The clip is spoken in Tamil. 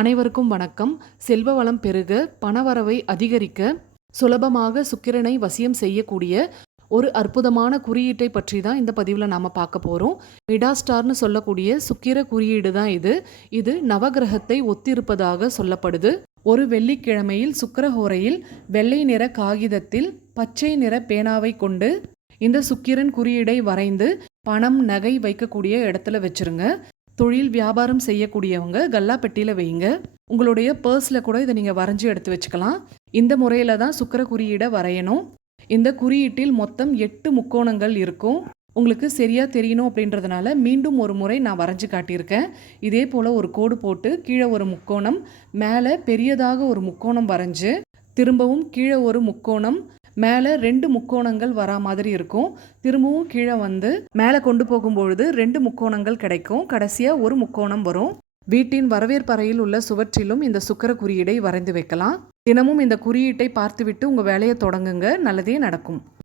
அனைவருக்கும் வணக்கம். செல்வ வளம் பெருக பணவரவை அதிகரிக்க சுலபமாக சுக்கிரனை வசியம் செய்யக்கூடிய ஒரு அற்புதமான குறியீட்டை பற்றி தான் இந்த பதிவில் நாம் பார்க்க போகிறோம் மிடாஸ்டார்னு சொல்லக்கூடிய சுக்கிர குறியீடு தான் இது. இது நவகிரகத்தை ஒத்திருப்பதாக சொல்லப்படுது. ஒரு வெள்ளிக்கிழமையில் சுக்கிரஹோரையில் வெள்ளை நிற காகிதத்தில் பச்சை நிற பேனாவை கொண்டு இந்த சுக்கிரன் குறியீடை வரைந்து பணம் நகை வைக்கக்கூடிய இடத்துல வச்சிருங்க. தொழில் வியாபாரம் செய்யக்கூடியவங்க கல்லா பெட்டியில் வைங்க உங்களுடைய பர்ஸில் கூட இதை நீங்கள் வரைஞ்சி எடுத்து வச்சுக்கலாம். இந்த முறையில் தான் சுக்கிர குறியீடை வரையணும். இந்த குறியீட்டில் மொத்தம் எட்டு முக்கோணங்கள் இருக்கும். உங்களுக்கு சரியாக தெரியணும் அப்படின்றதுனால மீண்டும் ஒரு முறை நான் வரைஞ்சி காட்டியிருக்கேன். இதே போல் ஒரு கோடு போட்டு கீழே ஒரு முக்கோணம் மேலே பெரியதாக ஒரு முக்கோணம் வரைஞ்சு திரும்பவும் கீழே ஒரு முக்கோணம் மேலே ரெண்டு முக்கோணங்கள் வரா மாதிரி இருக்கும். திரும்பவும் கீழே வந்து மேலே கொண்டு போகும்பொழுது ரெண்டு முக்கோணங்கள் கிடைக்கும். கடைசியாக ஒரு முக்கோணம் வரும். வீட்டின் வரவேற்பறையில் உள்ள சுவற்றிலும் இந்த சுக்கர குறியீடை வரைந்து வைக்கலாம். தினமும் இந்த குறியீட்டை பார்த்துவிட்டு உங்கள் வேலையை தொடங்குங்க. நல்லதே நடக்கும்.